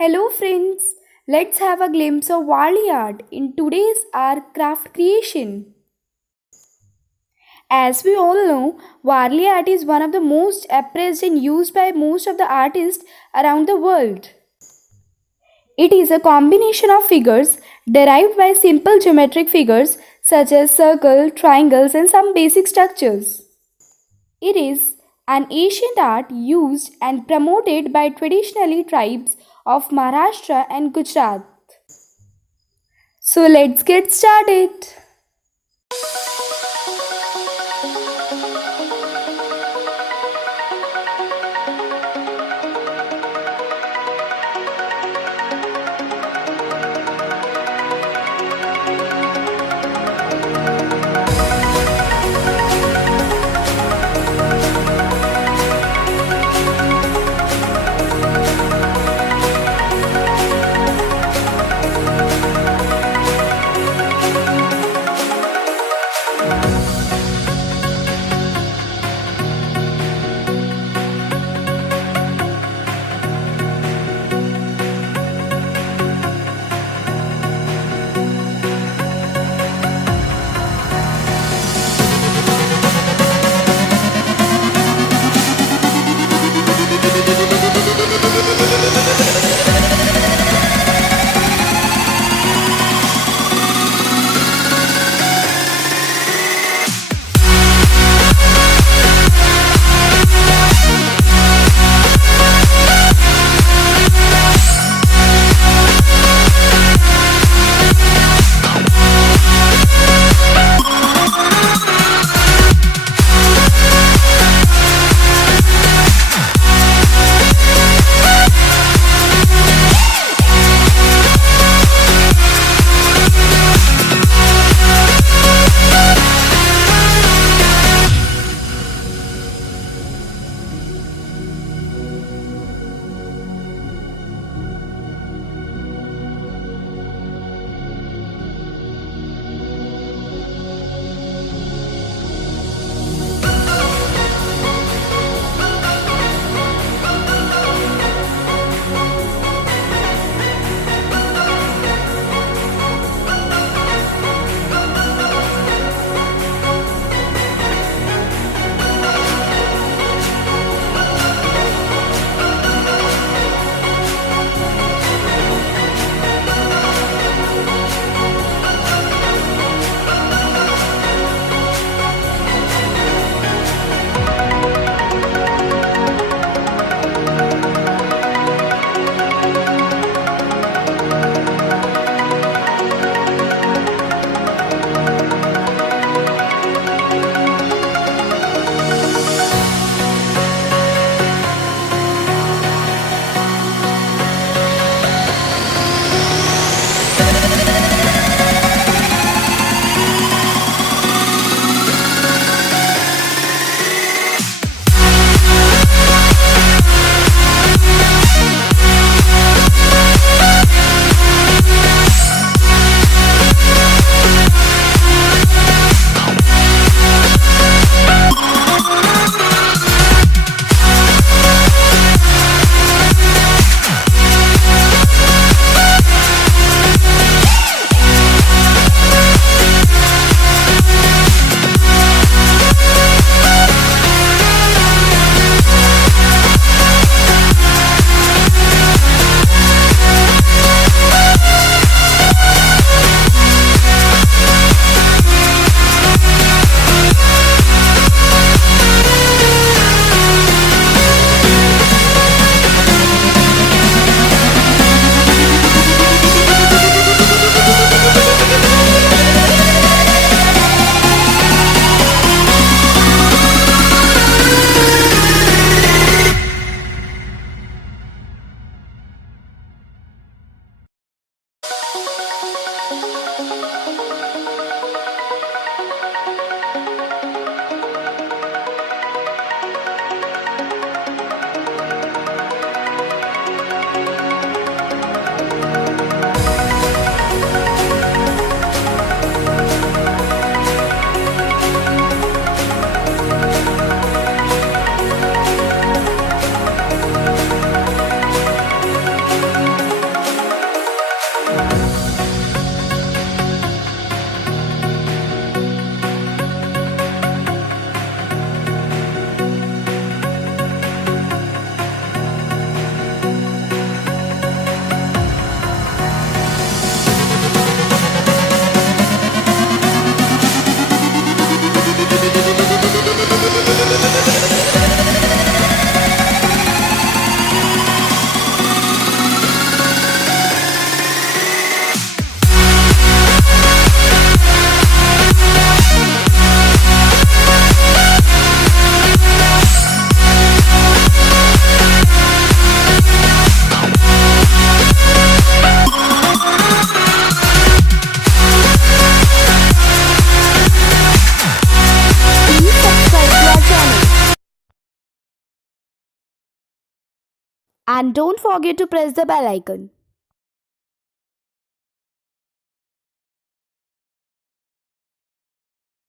Hello friends, let's have a glimpse of Warli art in today's art craft creation. As we all know, Warli art is one of the most appraised and used by most of the artists around the world. It is a combination of figures derived by simple geometric figures such as circle, triangles and some basic structures. It is an ancient art used and promoted by traditionally tribes of Maharashtra and Gujarat. So let's get started. And don't forget to press the bell icon.